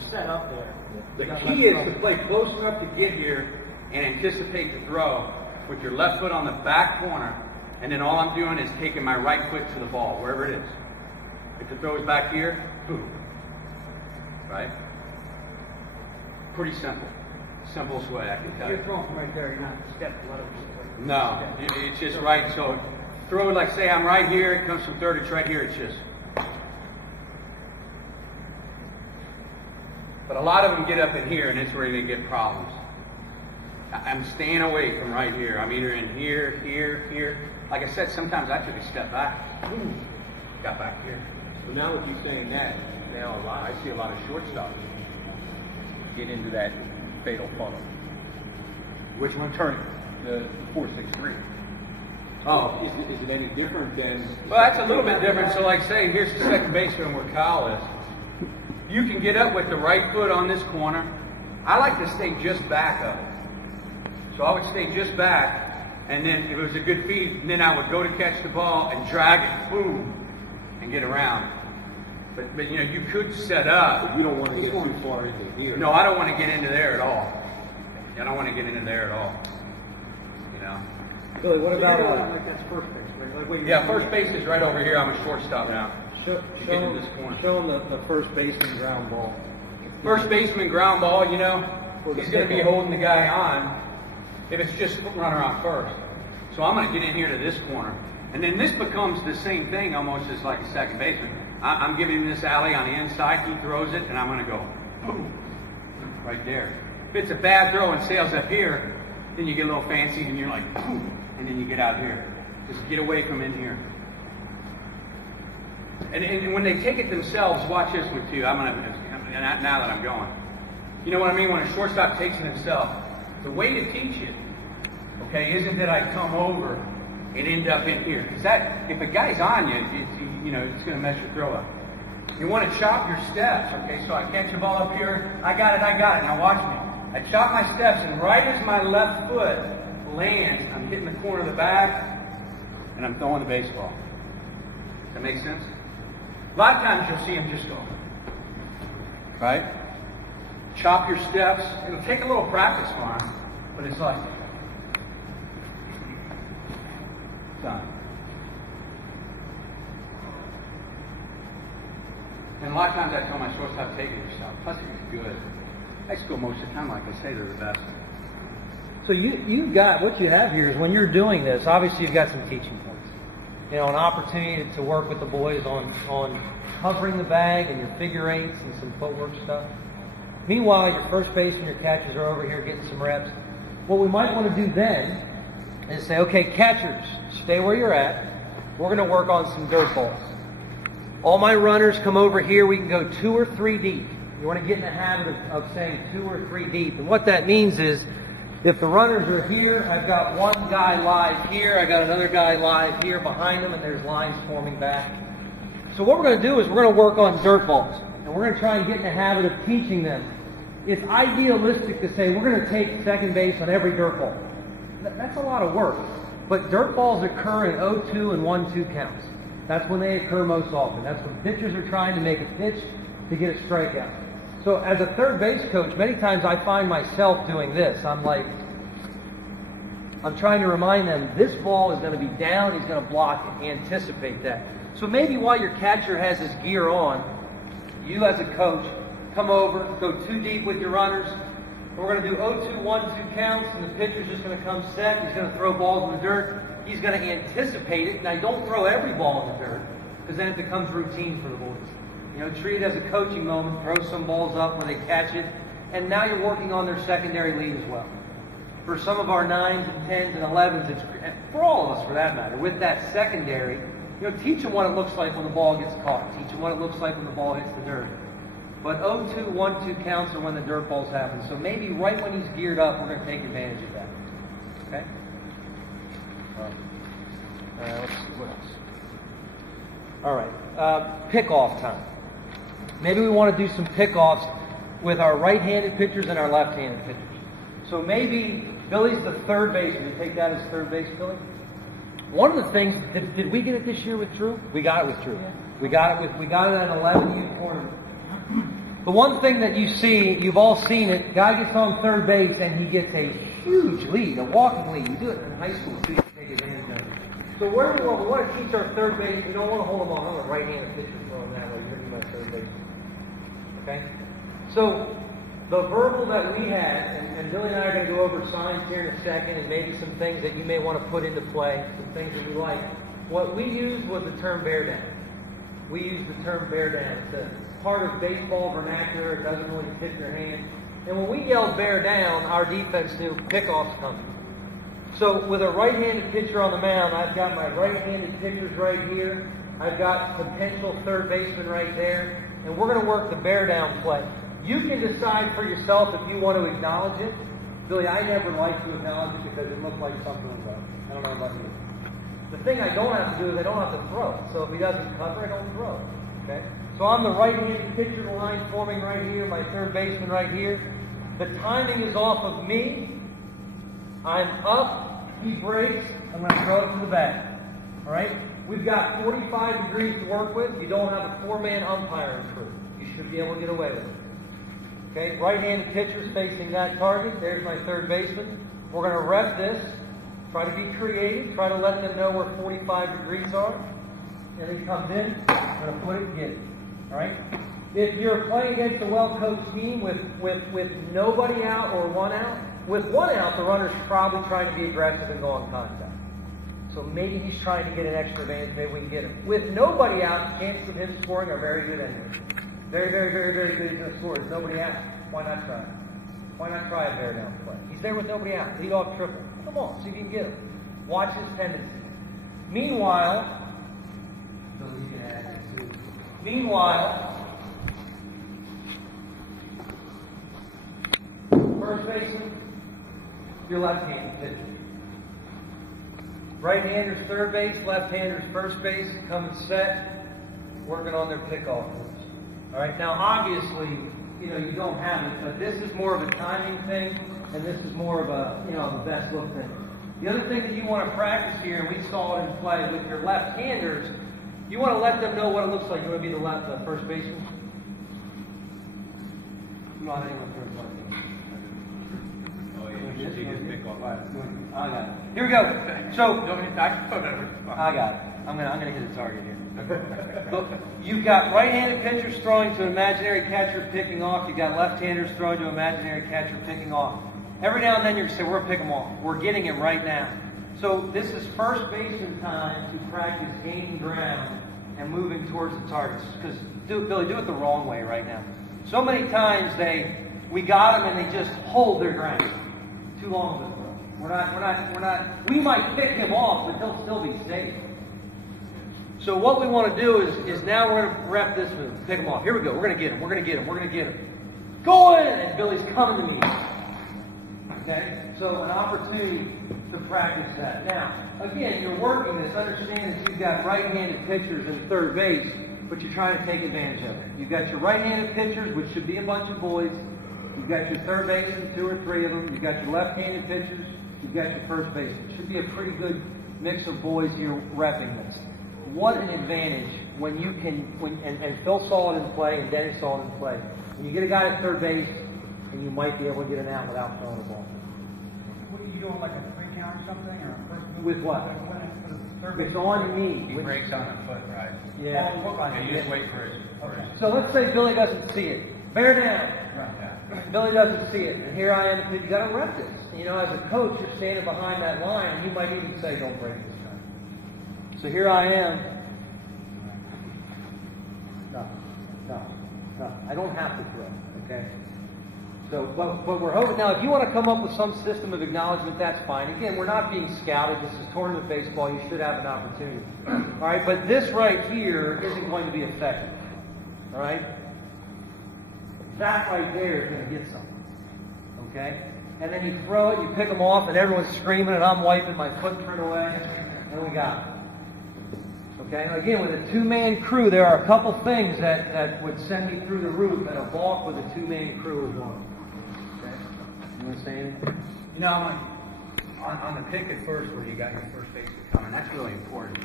you're set up there. The key is to play close enough to get here and anticipate the throw with your left foot on the back corner, and then all I'm doing is taking my right foot to the ball, wherever it is. If the throw is back here, boom. Right? Pretty simple. Simplest way I can tell you. You're throwing from right there, you're not stepping. No, it's just right. So throw it like, say I'm right here, it comes from third, it's right here, it's just. But a lot of them get up in here, and that's where they get problems. I'm staying away from right here. I'm either in here, here, here. Like I said, sometimes I took a step back. Got back here. So now with you saying that, now I see a lot of shortstops get into that fatal funnel. Which one? Turning the 4-6-3. Oh. Is it any different than? Well, that's a little bit different. So like say, here's the second baseman where Kyle is. You can get up with the right foot on this corner. I like to stay just back of it. So I would stay just back, and then if it was a good feed, then I would go to catch the ball and drag it, boom, and get around. But you know, you could set up. But you don't want to get too far into here. No, I don't want to get into there at all. I don't want to get into there at all. You know. Billy, what about like that's first base, right? Like Yeah, first base is right over here. I'm a shortstop now. Show them the first baseman ground ball. First baseman ground ball, you know, he's going to be holding the guy on if it's just runner on first. So I'm going to get in here to this corner. And then this becomes the same thing almost as like a second baseman. I'm giving him this alley on the inside, he throws it, and I'm going to go, boom, right there. If it's a bad throw and sails up here, then you get a little fancy and you're like, boom, and then you get out here. Just get away from in here. And when they take it themselves, watch this one too. Now that I'm going. You know what I mean? When a shortstop takes it himself, the way to teach it, okay, isn't that I come over and end up in here. Because that, if a guy's on you, it's going to mess your throw up. You want to chop your steps, okay? So I catch the ball up here. I got it. Now watch me. I chop my steps, and right as my left foot lands, I'm hitting the corner of the back, and I'm throwing the baseball. Does that make sense? A lot of times you'll see him just go, right? Chop your steps. It'll take a little practice for him, but it's like, done. And a lot of times I tell my shortstop, take it yourself. Plus it's good. I score most of the time, like I say, they're the best. So you've got, what you have here is when you're doing this, obviously you've got some teaching points. You know, an opportunity to work with the boys on covering the bag and your figure eights and some footwork stuff. Meanwhile, your first base and your catchers are over here getting some reps. What we might want to do then is say, okay, catchers, stay where you're at. We're going to work on some dirt balls. All my runners come over here. We can go 2 or 3 deep. You want to get in the habit of saying 2 or 3 deep. And what that means is, if the runners are here, I've got one guy live here, I got another guy live here behind them, and there's lines forming back. So what we're going to do is we're going to work on dirt balls, and we're going to try and get in the habit of teaching them. It's idealistic to say we're going to take second base on every dirt ball. That's a lot of work. But dirt balls occur in 0-2 and 1-2 counts. That's when they occur most often. That's when pitchers are trying to make a pitch to get a strikeout. So as a third base coach, many times I find myself doing this. I'm trying to remind them this ball is going to be down, he's going to block it, anticipate that. So maybe while your catcher has his gear on, you as a coach come over, go 2 deep with your runners. We're going to do 0-2, 1-2 counts, and the pitcher's just going to come set. He's going to throw balls in the dirt. He's going to anticipate it. Now, don't throw every ball in the dirt, because then it becomes routine for the boys. You know, treat it as a coaching moment. Throw some balls up when they catch it. And now you're working on their secondary lead as well. For some of our 9s and 10s and 11s, it's, for all of us for that matter, with that secondary, you know, teach them what it looks like when the ball gets caught. Teach them what it looks like when the ball hits the dirt. But 0-2, 1-2 counts are when the dirt balls happen. So maybe right when he's geared up, we're going to take advantage of that. Okay? Let's see, what else? All right. Pickoff time. Maybe we want to do some pickoffs with our right-handed pitchers and our left-handed pitchers. So maybe Billy's the third baseman. You take that as third base, Billy? One of the things, did we get it this year with Drew? We got it with Drew. Yeah. We got it at an 11U tournament. The one thing that you see, you've all seen it, guy gets on third base and he gets a huge lead, a walking lead. You do it in high school too, you take advantage of it. So where do we want to teach our third base? We don't want to hold him on a right-handed pitcher throwing that way. You're going to be my third base. Okay? So the verbal that we had, and Billy and I are going to go over signs here in a second and maybe some things that you may want to put into play, some things that we like. What we used was the term bear down. We used the term bear down. It's a part of baseball vernacular. It doesn't really fit your hand. And when we yelled bear down, our defense knew pickoff's coming. So with a right-handed pitcher on the mound, I've got my right-handed pitchers right here. I've got potential third baseman right there. And we're going to work the bear down play. You can decide for yourself if you want to acknowledge it. Billy, I never like to acknowledge it because it looks like something was up. I don't know about you. The thing I don't have to do is I don't have to throw. So if he doesn't cover, I don't throw. Okay? So I'm the right-handed pitcher, the line forming right here, my third baseman right here. The timing is off of me. I'm up, he breaks, I'm going to throw it to the bag. All right? We've got 45 degrees to work with. You don't have a four-man umpiring crew. You should be able to get away with it. Okay? Right-handed pitcher's facing that target. There's my third baseman. We're going to rep this. Try to be creative. Try to let them know where 45 degrees are. And he comes in. I'm going to put it and get it. All right? If you're playing against a well-coached team with nobody out or one out, with one out, the runner's probably trying to be aggressive and go on contact. So maybe he's trying to get an extra advantage. Maybe we can get him. With nobody out, the chances of him scoring are very good anyway. Very, very, very, very good. He's going to score. There's nobody out. Why not try it? Why not try a bear down play? He's there with nobody out. Lead off triple. Come on, see if you can get him. Watch his tendency. Meanwhile, first baseman, your left-handed pitcher. Right-hander's third base, left-hander's first base, coming set, working on their pickoff moves. All right, now obviously, you don't have it, but this is more of a timing thing, and this is more of a, the best look thing. The other thing that you want to practice here, and we saw it in play with your left-handers, you want to let them know what it looks like. You want to be the first baseman? You don't have anyone third left. I got it. Here we go. So I got it. I'm gonna hit a target here. So, you've got right-handed pitchers throwing to an imaginary catcher picking off. You've got left-handers throwing to an imaginary catcher picking off. Every now and then you're going to say, we're going to pick them off. We're getting him right now. So this is first baseman time to practice gaining ground and moving towards the targets. Because Billy, do it the wrong way right now. So many times we got them and they just hold their ground. Too long of a throw. We might pick him off, but he'll still be safe. So what we want to do is now we're going to rep this move. Pick him off. Here we go. We're going to get him. We're going to get him. We're going to get him. Go in! And Billy's coming to me. Okay? So an opportunity to practice that. Now, again, you're working this. Understand that you've got right-handed pitchers in third base, but you're trying to take advantage of it. You've got your right-handed pitchers, which should be a bunch of boys. You've got your third baseman, 2 or 3 of them. You've got your left-handed pitchers. You've got your first baseman. It should be a pretty good mix of boys here repping this. What an advantage when you can, and Phil saw it in play, and Dennis saw it in play. When you get a guy at third base, and you might be able to get an out without throwing the ball. What are you doing, like a 3 count or something? Or a first move? With what? It's on me. He breaks on the foot, right? Yeah. And you just wait for his. So let's say Billy doesn't see it. Bear down. Right. Yeah. Billy doesn't see it. And here I am. You got to rep this. As a coach, you're standing behind that line, and you might even say, don't break this time. So here I am. No. I don't have to throw. Okay? So, but we're hoping. Now, if you want to come up with some system of acknowledgement, that's fine. Again, we're not being scouted. This is tournament baseball. You should have an opportunity. All right? But this right here isn't going to be effective. All right? That right there is going to get something. Okay? And then you throw it, you pick them off, and everyone's screaming, and I'm wiping my footprint away, and we got it. Okay? And again, with a 2-man crew, there are a couple things that would send me through the roof, and a balk with a 2-man crew is one. Okay? You want to say anything? On the pick at first where you got your first baseman coming, that's really important.